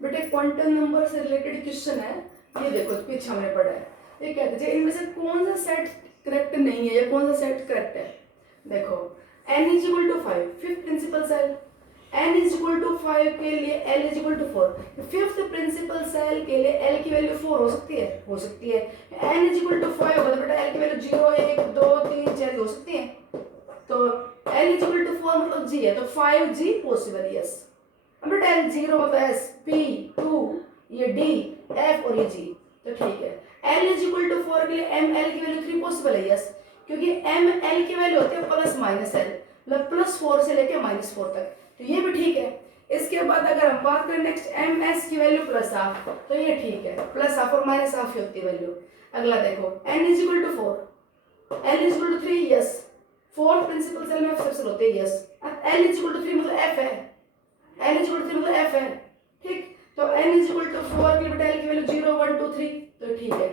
बेटे quantum number से related question है, ये देखो पीछे हमने पढ़ा है। ये कहते हैं इनमें से कौन सा सेट करेक्ट नहीं है या कौन सा सेट करेक्ट है। देखो n is equal to 5, fifth principal shell, n is equal to 5 के लिए l is equal to 4, fifth principal shell के लिए l की वैल्यू 4 हो सकती है, हो सकती है। n इज इक्वल टू 5 होगा तो बेटा l की वैल्यू 0 1 2 3 4 हो सकती है। तो l इज इक्वल टू 4 मतलब g है, तो 5g पॉसिबल, यस। अब बेटा l 0 मतलब s, p 2 ये d f और ये g, तो ठीक है। l इज इक्वल टू 4 के लिए m l की वैल्यू 3 पॉसिबल है, यस, क्योंकि m l की वैल्यू होती है प्लस माइनस l, मतलब प्लस 4 से लेके माइनस 4 तक, तो ये भी ठीक है। इसके बाद अगर हम बात करें नेक्स्ट एम एस की वैल्यू प्लस हाफ, तो ये ठीक है, प्लस हाफ और माइनस हाफ ही होती है वैल्यू। अगला देखो n is equal to 4, l is equal to 3, yes, 4 principal shell में सबसे होते हैं, yes. l is equal to 3 मतलब f है, l इज इक्वल टू 3 मतलब f है, ठीक। तो n इज इक्वल टू 4 के लिए बेटा l की वैल्यू 0 1 2 3, तो ठीक है।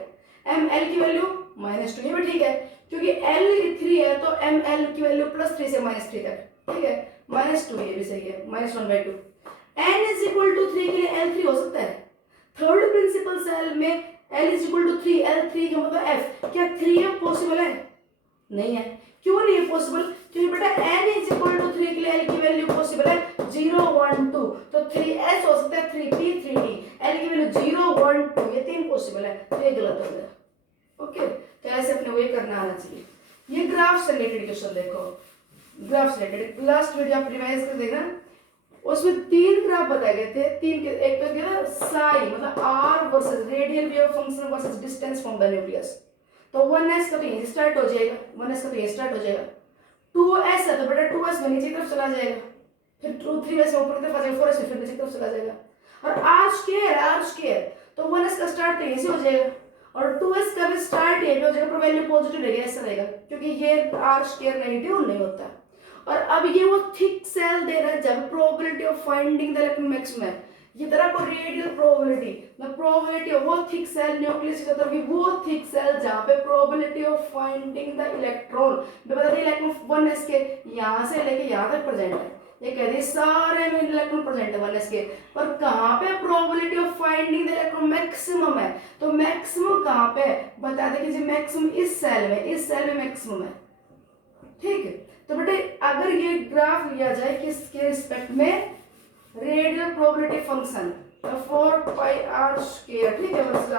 m l की वैल्यू -2, ये भी ठीक है, क्योंकि l 3 है तो m l की वैल्यू +3 से -3 तक, ठीक है। -2 ये भी सही है, -1/2। n इज इक्वल टू 3 के लिए l 3 हो सकता है। थर्ड प्रिंसिपल सेल में l is equal to 3, l 3 का मतलब f, क्या 3f पॉसिबल है? नहीं है। क्यों नहीं है पॉसिबल? क्योंकि बेटा n इज इक्वल टू 3 के लिए l की वैल्यू पॉसिबल है 0 1 2, तो 3s हो सकता है, 3p 3d, l की वैल्यू 0 1 2, ये 3 पॉसिबल है, तो ये गलत हो गया। ओके, तो ऐसे अपने को ये करना आना चाहिए। ये ग्राफ से रिलेटेड क्वेश्चन देखो, ग्राफ से रिलेटेड लास्ट वीडियो आप रिवाइज कर देखना, उसमें 3 ग्राफ बताए गए थे। 3 के एक तो क्या था, साई मतलब r versus radial wave function versus distance from the nucleus, तो 1s का तो यहीं स्टार्ट हो जाएगा, 1s का तो यहीं स्टार्ट हो जाएगा। 2s है तो बेटा 2s में नीचे की तरफ चला जाएगा, फिर 3s में ऊपर की तरफ आ जाएगा, 4s में फिर नीचे की तरफ चला जाएगा। और r स्क्वायर तो 1s का स्टार्ट तो यहीं से हो जाएगा, और 2s का भी स्टार्ट यहीं पे हो जाएगा, पर वैल्यू पॉजिटिव रहेगा, ऐसा रहेगा, क्योंकि ये r स्क्वायर नेगेटिव नहीं होता। और अब ये वो थिक सेल दे रहा है जब probability of finding the electron maximum है, ये तरह को radial probability, the probability of वो थिक सेल न्यूक्लियस की तरफ की वो थिक सेल जहां पे probability of finding the electron, मैं बता दी इलेक्ट्रॉन 1s के यहां से लेके यहां तक प्रेजेंट है, ये कह रही सारे में इलेक्ट्रॉन प्रेजेंट है 1s के, पर कहां पे probability of finding the electron maximum है, तो मैक्सिमम कहां पे बता दे कि जी मैक्सिमम इस सेल में मैक्सिमम है, ठीक है। तो बेटे अगर ये ग्राफ लिया जाए किसके रिस्पेक्ट में, रेडियल प्रोबेबिलिटी फंक्शन 4 पाई r स्क्वायर, ठीक है, वर्सेस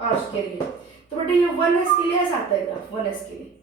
r स्क्वायर ये, तो बेटे ये 1s के लिए ऐसा आता है ग्राफ, 1s के लिए,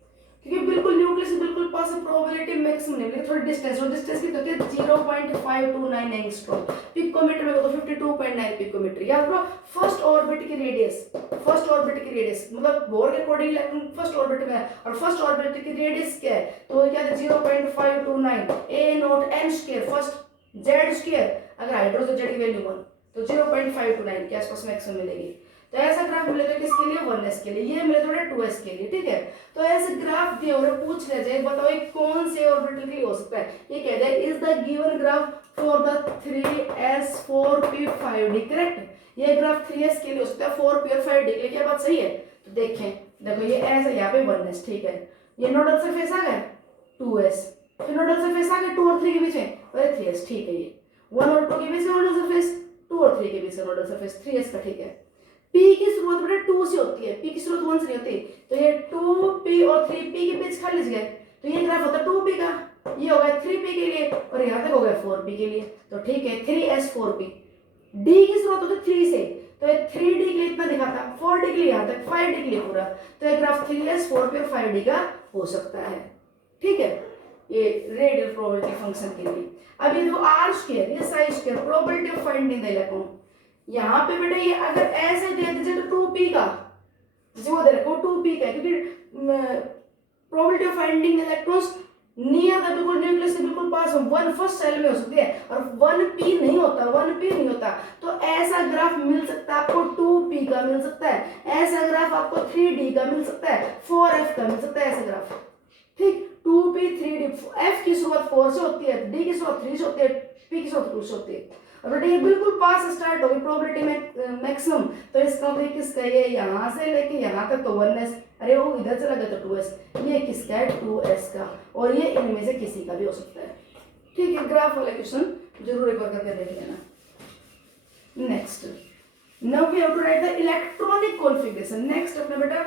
क्योंकि बिल्कुल न्यूक्लियस से बिल्कुल पास प्रोबेबिलिटी मैक्सिमम नहीं, लेकिन थोड़ी डिस्टेंस, और डिस्टेंस की होती है 0.529 एंगस्ट्रॉम, पिकोमीटर में तो 52.9 पिकोमीटर। याद रखो फर्स्ट ऑर्बिट की रेडियस, मतलब बोर के अकॉर्डिंग इलेक्ट्रॉन फर्स्ट ऑर्बिट में है, और फर्स्ट ऑर्बिट की रेडियस क्या है, तो क्या है 0.529 a not n square first z square, अगर हाइड्रोजन z की वैल्यू 1 तो 0.529 के आसपास मैक्सिमम मिलेगी। तो ऐसा ग्राफ मिलेगा किसके लिए, 1s के लिए, ये मिले थोड़े 2s के लिए, ठीक है। तो ऐसे ग्राफ दिए और पूछ ले जाए बताओ ये कौन से ऑर्बिटल के लिए हो सकता है, ये कह जाए is the given graph for the 3s 4p 5d correct, ये ग्राफ 3s के लिए हो सकता है, 4p और 5d के लिए, क्या बात सही है? तो देखें, देखो ये ऐसा यहाँ पे 1s, ठीक है, ये नोडल सरफेस आ गया 2s, फिर नोडल सरफेस आ गया 2 और 3 के बीच में, और 3s, ठीक है, ये 1 और 2 के बीच में नोडल सरफेस, 2 और 3 के बीच में नोडल सरफेस 3s का, ठीक है। P की शुरुआत बेटा 2 से होती है, P की शुरुआत 1 से नहीं होती, तो ये 2p और 3p के बीच खाली जगह, तो ये ग्राफ होता है 2p का, ये हो गया 3p के लिए, और यहाँ तक हो गया 4p के लिए, तो ठीक है 3s 4p। d की शुरुआत होती है 3 से, तो ये 3d के लिए इतना दिखाता, 4d के लिए यहाँ तक, 5d के लिए पूरा, तो ये ग्राफ 3s 4p और 5d का हो सकता है, ठीक है, ये रेडियल प्रोबेबिलिटी फंक्शन के लिए। अब ये देखो r स्क्वायर, ये Sai square, probability of finding the electron, यहाँ पे बेटा ये अगर ऐसे दे दीजिए तो 2p का, जैसे वो दे रखो 2p का, क्योंकि probability of finding electrons near the बिल्कुल न्यूक्लियस के बिल्कुल पास हो, 1 फर्स्ट सेल में हो सकती है, और 1p नहीं होता, तो ऐसा ग्राफ मिल सकता है आपको 2p का मिल सकता है, ऐसा ग्राफ आपको 3d का मिल सकता है, 4f का मिल सकता है, ऐसा ग्राफ, ठीक। 2p 3d, f की शुरुआत 4 से होती है, d की शुरुआत 3 से होती है, p की शुरुआत 2 से होती है, और बेटा ये बिल्कुल पास स्टार्ट होगी प्रोबेबिलिटी में मैक्सिमम, तो इसका मतलब किसका, ये यहाँ से लेके यहाँ तक तो 1s, अरे वो इधर चला गया तो 2s, ये किसका है 2s का, और ये इनमें से किसी का भी हो सकता है, ठीक है। ग्राफ वाला क्वेश्चन जरूर एक बार करके देख लेना। We have to write the electronic configuration. Next अपना बेटा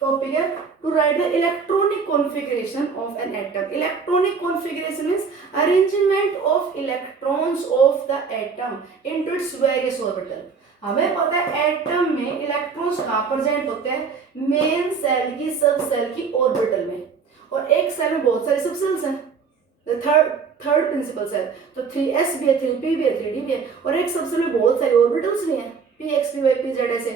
टॉपिक है to write the electronic configuration of an atom. Electronic configuration means arrangement of electrons of the atom into its various orbital. हमें पता है एटम में electrons कहाँ present होते हैं, मेन सेल की सब सेल की ऑर्बिटल में, और एक सेल में बहुत सारे सब सेल्स हैं, थर्ड प्रिंसिपल सेल, तो 3s भी है, 3p भी है, 3d भी है, और एक सब सेल में बहुत सारे ऑर्बिटल्स भी हैं, px py pz ऐसे।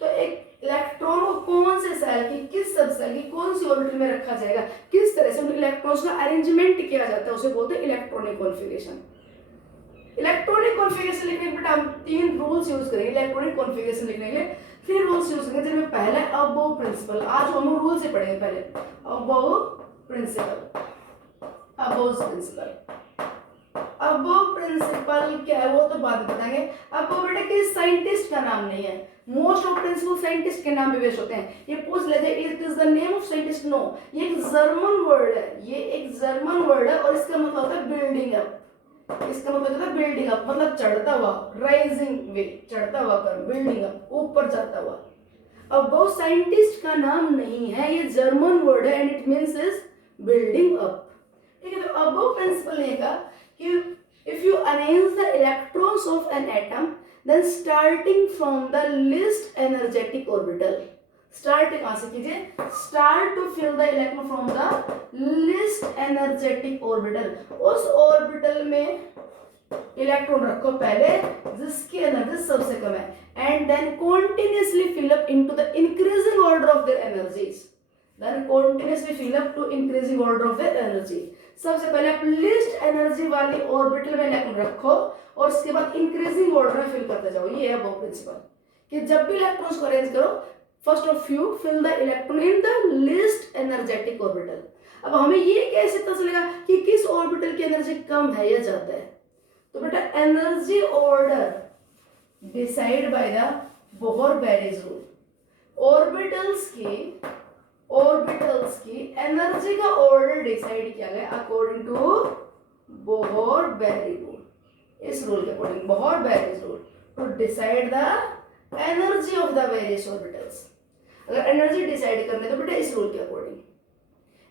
तो एक इलेक्ट्रॉन को कौन से सेल की किस सब सेल की कौन सी ऑर्बिटल में रखा जाएगा, किस तरह से उन इलेक्ट्रॉन्स का अरेंजमेंट किया जाता है, उसे बोलते हैं इलेक्ट्रॉनिक कॉन्फ़िगरेशन। इलेक्ट्रॉनिक कॉन्फ़िगरेशन लिखने के बेटा हम 3 रूल्स यूज करेंगे इलेक्ट्रॉनिक कॉन्फ़िगरेशन लिखने के लिए। 3 रूल्स यूज करेंगे जिनमें पहला है अबोव प्रिंसिपल। आज हम रूल से पढ़ेंगे पहले अबोव प्रिंसिपल। अबोव प्रिंसिपल क्या है वो तो बाद में बताएंगे। अबोव बेटा किस साइंटिस्ट का नाम नहीं है, मोस्ट ऑफ प्रिंसिपल साइंटिस्ट के नाम पे बेस्ड होते हैं। ये पूछ लेते it is the name of scientist, no, ये एक जर्मन वर्ड है, ये एक जर्मन वर्ड है और इसका मतलब होता है बिल्डिंग अप। इसका मतलब होता है बिल्डिंग अप, मतलब चढ़ता हुआ, राइजिंग वे, चढ़ता हुआ कर, बिल्डिंग अप, ऊपर जाता हुआ। अबोव साइंटिस्ट का नाम नहीं है, ये जर्मन वर्ड है and it means is building up. ठीक है, तो अबोव प्रिंसिपल ने कहा कि if you arrange the electrons of an atom then starting from the least energetic orbital, start कहां से कीजिए, start to fill the electron from the least energetic orbital, उस ऑर्बिटल में इलेक्ट्रॉन रखो पहले जिसकी एनर्जी सबसे कम है, and then continuously fill up into the increasing order of their energies, then continuously fill up to increasing order of their energy. सबसे पहले आप लीस्ट एनर्जी वाली ऑर्बिटल में इलेक्ट्रॉन रखो और उसके बाद इंक्रीजिंग ऑर्डर में फिल करते जाओ। ये है अबोव प्रिंसिपल कि जब भी इलेक्ट्रॉन्स को अरेंज करो first of you fill the electron in the least energetic orbital. अब हमें ये कैसे पता चलेगा कि किस ऑर्बिटल की एनर्जी कम है या ज्यादा है, तो बेटा energy order decide by the Bohr Bury rule. Orbitals की एनर्जी का ऑर्डर डिसाइड किया गया अकॉर्डिंग टू बोहर-बेरेज रूल। इस रूल के according Bohr Bury rule to decide the energy of the various orbitals. अगर एनर्जी डिसाइड करने तो बेटा इस रूल के अकॉर्डिंग,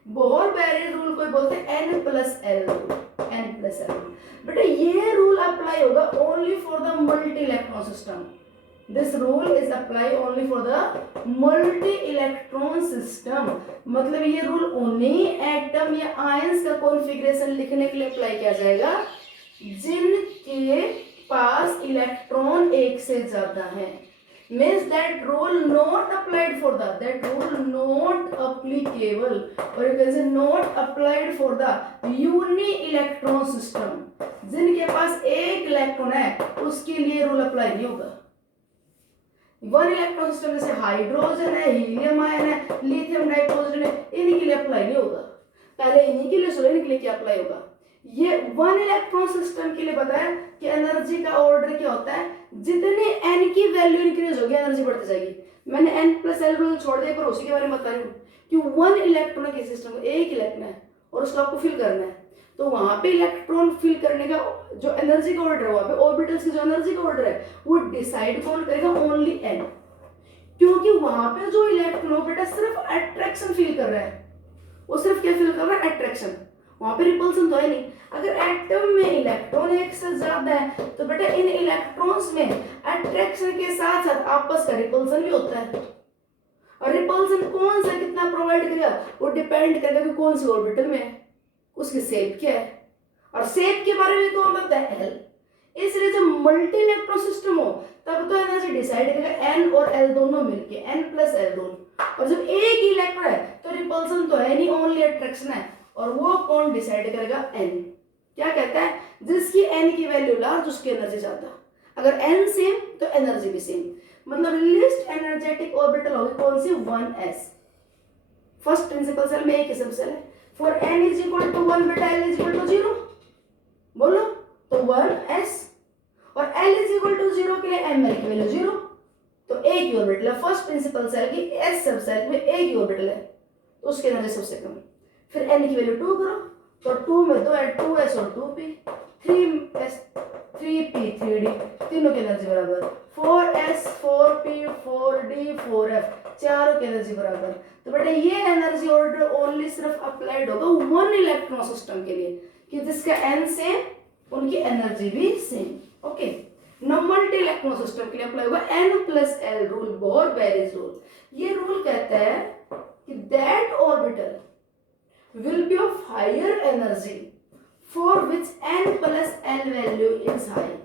बोहर-बेरेज रूल को बोलते हैं n+l रूल, n+l रूल। बेटा ये रूल अप्लाई होगा only for the multi electron system. This rule is apply only for the multi electron system, मतलब ये रूल उन्हीं एटम या आयंस का कॉन्फ़िगरेशन लिखने के लिए अप्लाई किया जाएगा जिनके पास इलेक्ट्रॉन एक से ज्यादा है। Means that rule not applied for that rule not applicable, or you can say not applied for the uni electron system। जिनके पास एक इलेक्ट्रॉन है उसके लिए रूल अप्लाई नहीं होगा। वन इलेक्ट्रॉन सिस्टम जैसे हाइड्रोजन है, हीलियम आयन है, लिथियम डाइपोजिट है, इनके लिए अप्लाई नहीं होगा। पहले इन्हीं के लिए सुनो, इनके लिए क्या अप्लाई होगा। ये वन इलेक्ट्रॉन सिस्टम के लिए बताया कि एनर्जी का ऑर्डर क्या होता है, जितने n की वैल्यू इंक्रीज होगी एनर्जी बढ़ती जाएगी। मैंने n+l रूल छोड़ दिया पर उसी के बारे में बता रही हूँ कि वन इलेक्ट्रॉन के सिस्टम को एक इलेक्ट्रॉन है और उसको आपको फिल करना है, तो वहां पे इलेक्ट्रॉन फिल करने का जो एनर्जी का ऑर्डर है, वहां पे ऑर्बिटल्स की जो एनर्जी का ऑर्डर है वो डिसाइड कौन करेगा, ओनली n, क्योंकि वहां पे जो इलेक्ट्रॉन बेटा सिर्फ अट्रैक्शन फील कर रहा है, वो सिर्फ क्या फील कर रहा है, अट्रैक्शन, वहां पे रिपल्सन तो है नहीं। अगर एटम में इलेक्ट्रॉन एक से ज्यादा है तो बेटा इन इलेक्ट्रॉन्स में अट्रैक्शन के साथ साथ आपस का रिपल्सन भी होता है, और रिपल्सन कौन सा कितना प्रोवाइड करेगा वो डिपेंड करेगा कि कौन सी ऑर्बिटल में है, उसकी शेप क्या है, और शेप के बारे में कौन बताता है, एल। इसलिए जब मल्टी इलेक्ट्रॉन सिस्टम हो तब तो एनर्जी डिसाइड करेगा n और l दोनों मिलके, n+l रूल। और जब एक ही इलेक्ट्रॉन है तो रिपल्सन तो है नहीं, ओनली अट्रैक्शन है, और वो कौन डिसाइड करेगा, n। क्या कहता है, जिसकी n की वैल्यू लार्ज उसकी एनर्जी ज्यादा, अगर n सेम तो एनर्जी भी सेम, मतलब लीस्ट एनर्जेटिक ऑर्बिटल होगी कौन सी, 1s। फर्स्ट प्रिंसिपल सेल में एक ही सब सेल है, for n is equal to 1 बेटा l इज इक्वल टू 0, बोलो तो 1s, और l इज इक्वल टू 0 के लिए ml की वैल्यू 0, तो एक ही ऑर्बिटल है। फर्स्ट प्रिंसिपल सेल की s सब सेल में एक ही ऑर्बिटल है तो उसकी एनर्जी सबसे कम। फिर n की वैल्यू 2 करो तो 2 में 2 2s और 2p, 3s 3p 3d, तीनों की एनर्जी बराबर, 4s 4p 4d 4f, चारों की एनर्जी बराबर। तो बेटा ये एनर्जी ऑर्डर ओनली सिर्फ अप्लाइड होगा वन इलेक्ट्रॉन सिस्टम के लिए कि जिसका n सेम उनकी एनर्जी भी सेम। ओके, न मल्टी इलेक्ट्रॉन सिस्टम के लिए अप्लाई होगा n+l rule, bore bearish rule. ये रूल कहता है कि that orbital will be of higher energy for which n+l value is high,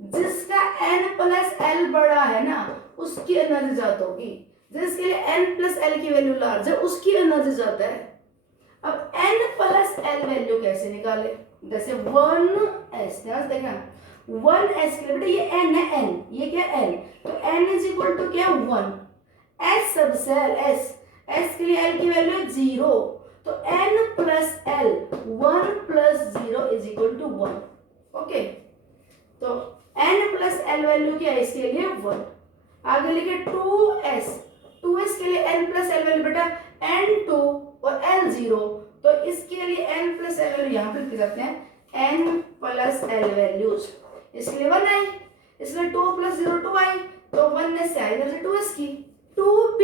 जिसका n+l बड़ा है ना उसकी एनर्जी ज्यादा होगी, जिसके लिए n+l की वैल्यू लार्ज है उसकी एनर्जी ज्यादा है। अब n+l वैल्यू कैसे निकाले, जैसे 1s, ध्यान से देखना 1s के लिए बेटा ये n है, n ये क्या n, तो n इज इक्वल टू क्या 1, s सब सेल s के लिए l की वैल्यू 0, तो n+l 1 + 0 is equal to 1। Okay, तो n+l वैल्यू क्या है इसके लिए 1। आगे लिखे 2s के लिए n+l वैल्यू बेटा n2 और l0, तो इसके लिए n+l वैल्यू यहाँ पे लिख जाते हैं n+l वैल्यूज, इसके लिए 1 आई, इसलिए 2 + 0 2 आई, तो 1 से आई इधर से 2s की 2p।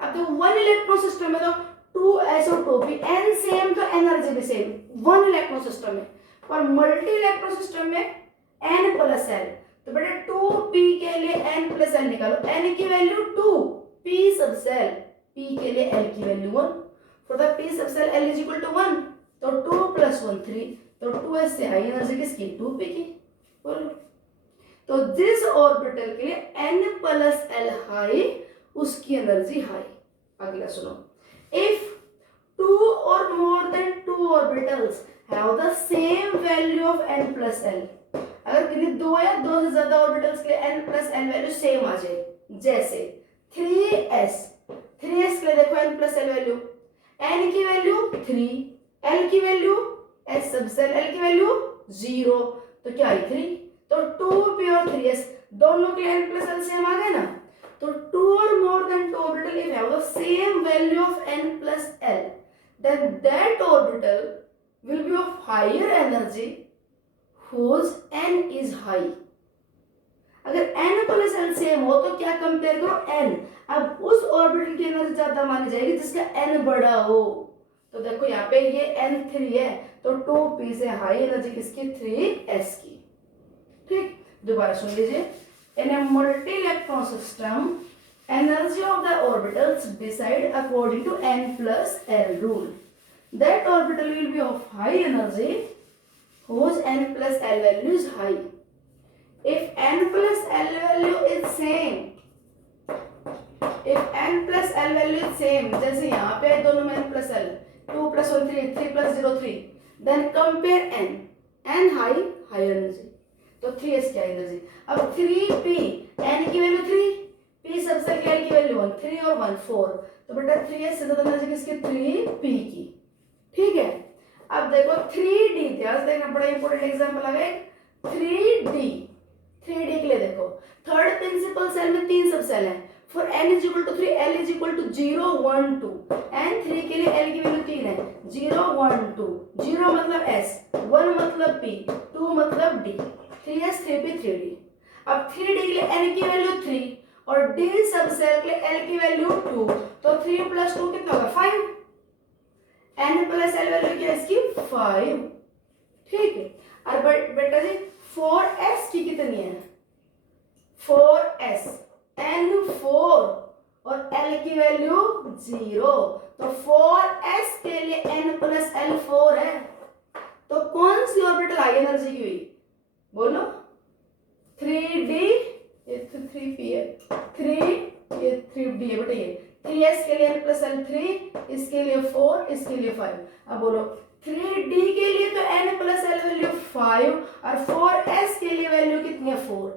अब तो 1 इलेक्ट्रॉन सिस्टम है तो 2s और 2p n सेम तो एनर्जी भी सेम 1 इलेक्ट्रॉन सिस्टम में, पर मल्टी इलेक्ट्रॉन सिस्टम में n+l, तो बेटा 2p के लिए n+l निकालो, n की value 2, p subshell p के लिए l की value 1, for the p subshell l is equal to 1, तो 2 + 1 3, तो 2s से हाई एनर्जी किसकी 2p की, बोलो। तो जिस ऑर्बिटल के लिए n+l हाई उसकी एनर्जी हाई। अगला सुनो, if 2 or more than 2 orbitals have the same value of n+l, अगर किन्हीं 2 या 2 से ज्यादा ऑर्बिटल्स के लिए n+l वैल्यू सेम आ जाए, जैसे 3s के लिए देखो n+l वैल्यू, n की वैल्यू 3, l की वैल्यू s सब सेल l की वैल्यू 0, तो क्या आई 3, तो 2p और 3s दोनों के n+l सेम आ गए ना, तो 2 or more than 2 orbital if have the same value of n+l, then that orbital will be of higher energy whose n is high। अगर n+l सेम हो तो क्या कंपेयर करो n, अब उस ऑर्बिटल की एनर्जी ज्यादा मानी जाएगी जिसका n बड़ा हो, तो देखो यहाँ पे ये n3 है तो 2p से हाई एनर्जी किसकी 3s की। ठीक, दोबारा सुन लीजिए, in a multi-electron system energy of the orbitals decide according to n+l rule, that orbital will be of high energy whose n+l value is high। if n+l value is same, if n+l value is same, जैसे यहाँ पे दोनों में n+l 2 + 1 3, 3 + 0 3, then compare n high energy, तो 3s क्या energy, अब 3p n की value 3, p subshell l की वैल्यू 1, 3 और 1 4, तो बेटा 3s से ज्यादा एनर्जी किसकी 3p की। ठीक है, अब देखो 3d, ध्यान देखना बड़ा इंपॉर्टेंट एग्जांपल आ गए 3d के लिए देखो, थर्ड प्रिंसिपल सेल में 3 सब सेल हैं, for n is equal to 3 l is equal to 0 1 2, n 3 के लिए l की वैल्यू 3 है, 0 1 2, 0 मतलब s, 1 मतलब p, 2 मतलब d, 3s 3p 3d। अब 3d के लिए n की वैल्यू 3 और d सब सेल के लिए l की वैल्यू 2, तो 3 + 2 कितना होगा 5, n+l वैल्यू क्या है इसकी 5। ठीक है, और बेटा जी 4s की कितनी है 4s, n4 और l की वैल्यू 0, तो 4s के लिए n+l 4 है, तो कौन सी ऑर्बिटल हाई एनर्जी की हुई बोलो 3d, ये 3p है 3, ये 3d है बेटा, ये 3s के लिए n+l 3, इसके लिए 4, इसके लिए 5। अब बोलो 3d के लिए तो n+l वैल्यू 5 और 4s के लिए वैल्यू कितनी है 4,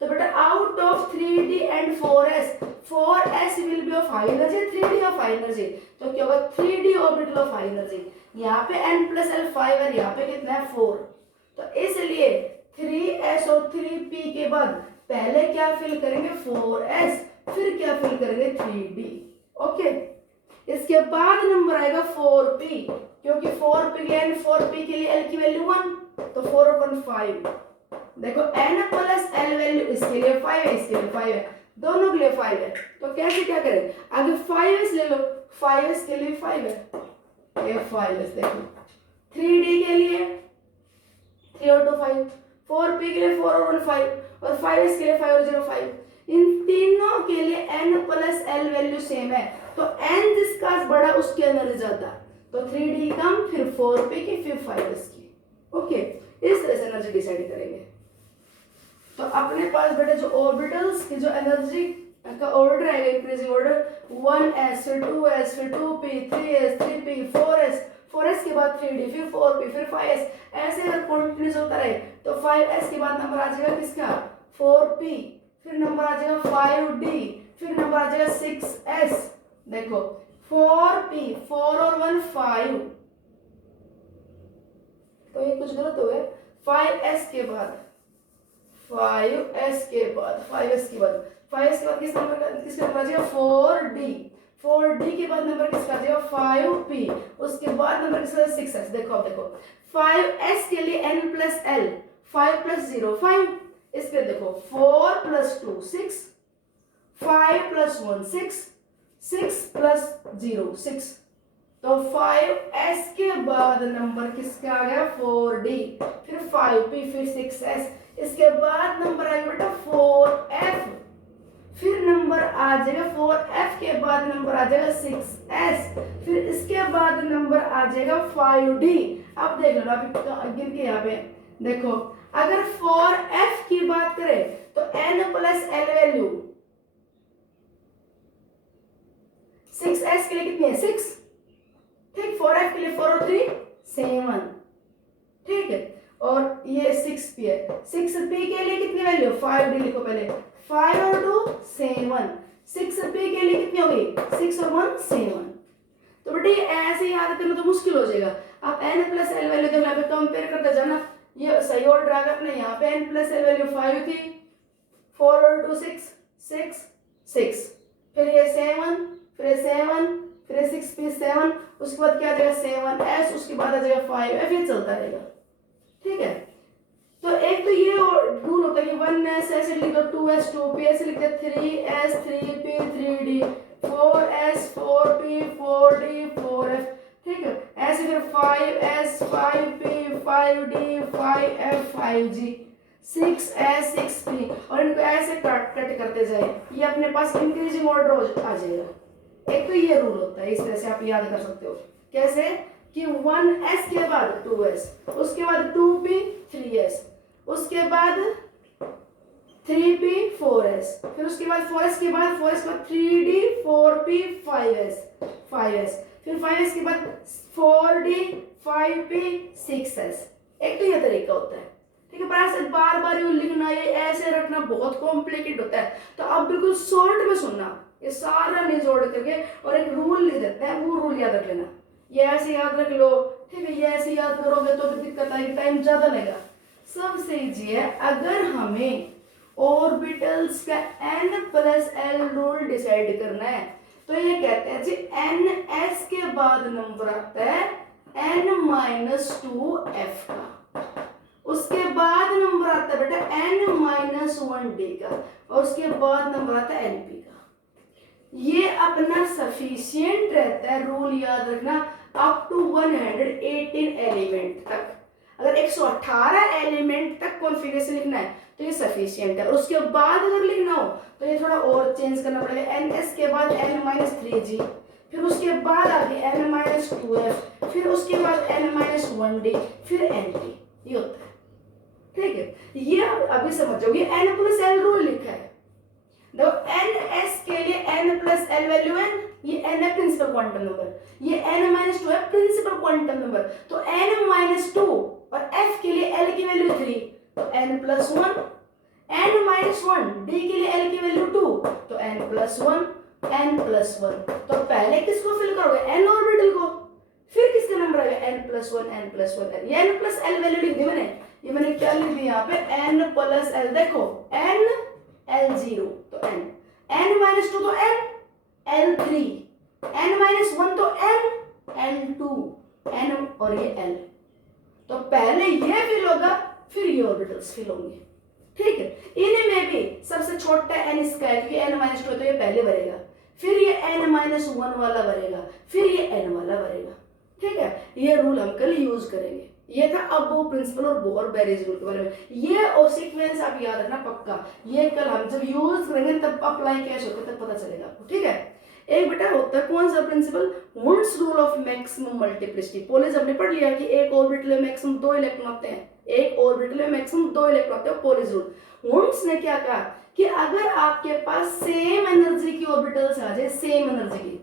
तो बेटा out of 3d and 4s will be of high energy, 3d of high energy, तो क्या होगा 3d orbital of high energy, यहाँ पे n+l 5 और यहाँ पे कितना है 4, तो इसलिए 3s और 3p के बाद पहले क्या फिल करेंगे 4s, फिर क्या फिल करेंगे 3d। ओके, इसके बाद नंबर आएगा 4p, क्योंकि 4p के लिए l की वैल्यू 1, तो 4 और 1 5, देखो n प्लस l वैल्यू इसके लिए 5 है, इसके लिए 5 है, दोनों के लिए 5 है, तो कैसे क्या करें, आगे 5s ले लो, 5s के लिए 5 है, ये 5s देखो, 3d के लिए 3 और 2 5, 4p के लिए 4 और 1 5, और 5s के लिए 5 और 0 5, इन तीनों के लिए n plus l value same है, तो n जिसका बड़ा उसके अंदर ज्यादा, तो 3d कम, फिर 4p की, फिर 5s की। ओके, इस तरह से एनर्जी डिसाइड करेंगे। तो अपने पास बेटे जो ऑर्बिटल्स की जो एनर्जी का ऑर्डर है, इंक्रीजिंग ऑर्डर, 1s फिर 2s फिर 2p 3s 3p 4s 4s के बाद 3d फिर 4p फिर 5s, ऐसे अगर कंटिन्यूस होता रहे तो 5s के बाद नंबर आ जाएगा किसका, 4p, फिर नंबर आ जाएगा 5d, फिर नंबर आ जाएगा 6s। देखो 4p 4 और 1 5, तो ये कुछ गलत हो गया, 5s के बाद 5s के बाद 5s के बाद 5s के बाद किसका नंबर आ जाएगा 4d, 4d के बाद नंबर किसका आ जाएगा 5p, उसके बाद नंबर किसका 6s। देखो अब देखो 5s के लिए n प्लस l, 5 प्लस 0 5, इसके देखो 4 प्लस 2 6, 5 प्लस 1 6, 6 प्लस 0 6, तो 5s के बाद नंबर किसका आ गया 4d, फिर 5p फिर 6s, इसके बाद नंबर आएगा बेटा 4f, फिर नंबर आ जाएगा 4f के बाद नंबर आ जाएगा 6s, फिर इसके बाद नंबर आ जाएगा 5d। अब देख लो अभी गिन के यहाँ पे देखो, अगर 4f की बात करें तो n plus l value 6s के लिए कितनी है 6, ठीक, 4f के लिए 4 और 3 7, ठीक है, और ये 6p है, 6p के लिए कितनी वैल्यू 5d लिखो पहले, 5 और 2 7, 6p के लिए कितनी होगी 6 और 1 7। तो बेटे ऐसे याद करना तो मुश्किल हो जाएगा, आप n प्लस l वैल्यू देखो यहाँ पे कंपेयर करते जाना, ये सही ऑर्डर आ गया अपने, यहाँ पे n प्लस l वैल्यू 5 थी, 4 और 2 6 6 6, फिर ये 7, फिर ये 7, फिर ये 6p 7, उसके बाद क्या आ जाएगा 7s, उसके बाद आ जाएगा 5f, ये चलता रहेगा, ठीक है। तो एक तो ये रूल होता है कि 1s ऐसे लिख दो, 2s 2p ऐसे लिख दो, 3s 3p 3d, 4s 4p 4d 4f, ठीक है, ऐसे फिर 5s 5p 5d 5f 5g 6s 6p, और इनको ऐसे कट करते जाए, ये अपने पास इंक्रीजिंग ऑर्डर आ जाएगा। एक तो ये रूल होता है, इस तरह से आप याद कर सकते हो, कैसे कि 1s के बाद 2s, उसके बाद 2p 3s, उसके बाद 3p 4s, फिर उसके बाद 4s के बाद 4s के बाद 3d 4p 5s, फिर 5s के बाद 4d 5p 6s। एक तो ये तरीका होता है, ठीक है, पर ऐसे बार बार ये लिखना, ये ऐसे रखना बहुत कॉम्प्लिकेटेड होता है, तो आप बिल्कुल शॉर्ट में सुनना, ये सारा निचोड़ करके और एक रूल लिख देते हैं, वो रूल याद रख लेना, ये ऐसे याद रख लो, ठीक है, ये ऐसे याद करोगे तो फिर दिक्कत आएगी, टाइम ज्यादा लगेगा। सबसे इजी है, अगर हमें ऑर्बिटल्स का n plus l rule decide करना है तो ये कहते हैं जी ns के बाद नंबर आता है n माइनस 2f का, उसके बाद नंबर आता है बेटा n माइनस 1d का, और उसके बाद नंबर आता है np का। ये अपना सफिशिएंट रहता है, रूल याद रखना, अप टू 118 एलिमेंट तक, अगर 118 एलिमेंट तक कॉन्फ़िगरेशन लिखना है तो ये सफिशिएंट है, और उसके बाद अगर लिखना हो तो ये थोड़ा और चेंज करना पड़ेगा, ns के बाद n-3g, फिर उसके बाद आगे n-2f, फिर उसके बाद n-1d, फिर np, ये होता है, ठीक है। ये अभी समझ जाओ, ये n प्लस l रूल लिखा है, देखो ns के लिए n plus l value n, ये n है प्रिंसिपल क्वांटम नंबर, ये n-2 है प्रिंसिपल क्वांटम नंबर, तो n-2 और f के लिए l की वैल्यू 3, तो n प्लस 1, n-1 d के लिए l की वैल्यू 2, तो n प्लस 1 n प्लस 1, तो पहले किसको फिल करोगे n ऑर्बिटल को, फिर किसका नंबर आएगा n प्लस 1 n प्लस 1, ये n प्लस l वैल्यू लिख दी मैंने, ये मैंने क्या लिख दी यहाँ पे n प्लस l, देखो n l0 तो n-2 तो n l3, n-1 तो n l2 n और ये l, तो पहले ये फिल होगा फिर ये ऑर्बिटल्स फिल होंगे। ठीक है। इनमें भी सबसे छोटा n स्क्वायर, क्योंकि n माइनस 2 तो ये पहले भरेगा, फिर ये n माइनस 1 वाला भरेगा, फिर ये n वाला भरेगा। ठीक है, ये रूल हम कल यूज करेंगे। ये था अबो प्रिंसिपल और बोर बेरीज रूल के बारे में। ये और सीक्वेंस आप याद रखना पक्का, ये कल हम जब यूज करेंगे तब अप्लाई कैसे होता है तब पता चलेगा आपको। ठीक है, एक बेटा होता है कौन सा principle, Hund's rule of maximum multiplicity. Pauli's हमने पढ़ लिया कि एक ऑर्बिटल में मैक्सिमम 2 इलेक्ट्रॉन होते हैं, एक ऑर्बिटल में मैक्सिमम 2 इलेक्ट्रॉन होते हैं, पोलिस रूल। वुंड्स ने क्या कहा कि अगर आपके पास सेम एनर्जी की ऑर्बिटल्स आ जाए, सेम एनर्जी की,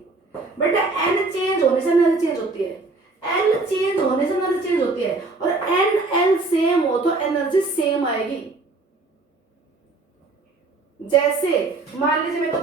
बेटा एन चेंज होने से एनर्जी चेंज होती है, एल चेंज होने से एनर्जी चेंज होती है, और एन एल सेम हो तो एनर्जी सेम आएगी। जैसे मान लीजिए मेरे को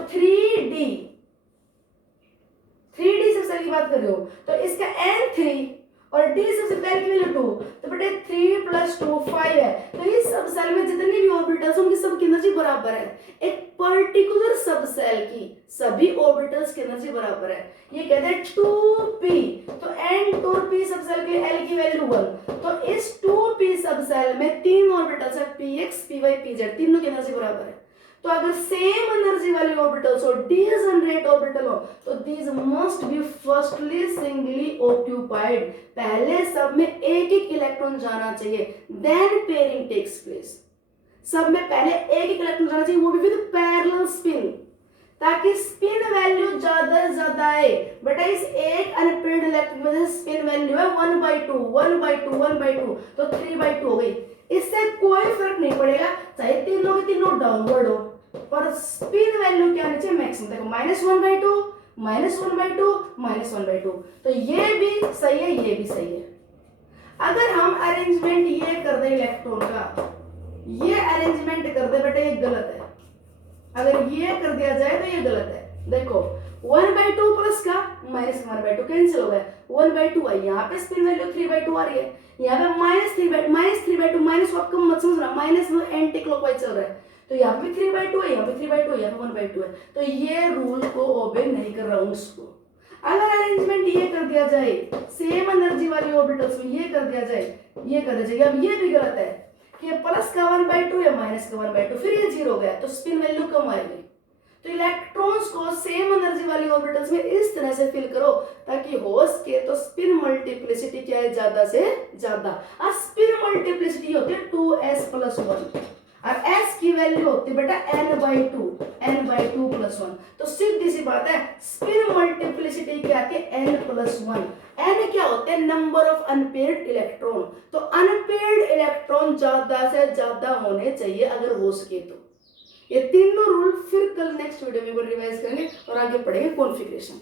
3D सबसेल की बात कर रहे हो, तो इसका n3 और d सबसेल की वैल्यू 2, तो बेटे 3 + 2 5 है। तो इस सबसेल में जितनी भी ऑर्बिटल्स होंगी सबकी एनर्जी बराबर है। एक पर्टिकुलर सबसेल की सभी ऑर्बिटल्स की एनर्जी बराबर है। ये कहते हैं 2p, तो n2p सबसेल के l की वैल्यू 1, तो इस 2p सबसेल में 3 ऑर्बिटल्स है, px py pz, तीनों की एनर्जी बराबर है। तो अगर सेम एनर्जी वाली ऑर्बिटल्स हो, डीजनरेट ऑर्बिटल हो, तो these must be firstly singly occupied, पहले सब में एक एक इलेक्ट्रॉन जाना चाहिए, देन पेयरिंग टेक्स प्लेस। सब में पहले एक एक इलेक्ट्रॉन जाना चाहिए, वो भी विद पैरेलल स्पिन, ताकि स्पिन वैल्यू ज्यादा से ज्यादा आए। बेटा इस एक अनपेयर्ड इलेक्ट्रॉन में स्पिन वैल्यू है 1/2 1/2 1/2, तो 3/2 हो गई। इससे कोई फर्क नहीं पड़ेगा चाहे तीनों के तीनों डाउनवर्ड हो, पर स्पिन वैल्यू क्या आनी चाहिए मैक्सिमम। देखो -1/2 -1/2 -1/2, तो ये भी सही है, ये भी सही है। अगर हम अरेंजमेंट ये कर दे इलेक्ट्रॉन का, ये अरेंजमेंट कर दे बेटे, ये गलत है। अगर ये कर दिया जाए तो ये गलत है। देखो 1/2 प्लस का -1/2 कैंसिल हो गया, 1/2 है, यहाँ पे स्पिन वैल्यू 3/2 आ रही है, यहाँ पे -3/2 माइनस को आपको मत समझना, माइनस में एंटी क्लॉकवाइज चल रहा है, तो यहाँ पे 3/2 है, यहाँ पे 3/2 है, यहाँ पे 1/2 है, तो ये रूल को ओबे नहीं कर रहा हूँ उसको। अगर अरेंजमेंट ये कर दिया जाए, सेम एनर्जी वाली ऑर्बिटल्स में ये कर दिया जाए, ये कर दिया जाए, अब ये भी गलत है कि प्लस का 1/2 या माइनस का 1/2, फिर ये 0 गया, तो स्पिन वैल्यू कम आएगी। तो इलेक्ट्रॉन्स को सेम एनर्जी वाली ऑर्बिटल्स में इस तरह से फिल करो ताकि हो सके तो स्पिन मल्टीप्लिसिटी क्या है, ज्यादा से ज्यादा। और स्पिन मल्टीप्लिसिटी होती है 2s + 1, और s की वैल्यू होती है बेटा n/2 + 1। तो सीधी सी बात है, स्पिन मल्टीप्लिसिटी क्या आती है, n + 1। n क्या होते हैं, नंबर ऑफ अनपेयर्ड इलेक्ट्रॉन, तो अनपेयर्ड इलेक्ट्रॉन ज्यादा से ज्यादा होने चाहिए अगर हो सके तो। ये तीनों रूल फिर कल नेक्स्ट वीडियो में रिवाइज करेंगे और आगे पढ़ेंगे कॉन्फ़िगरेशन।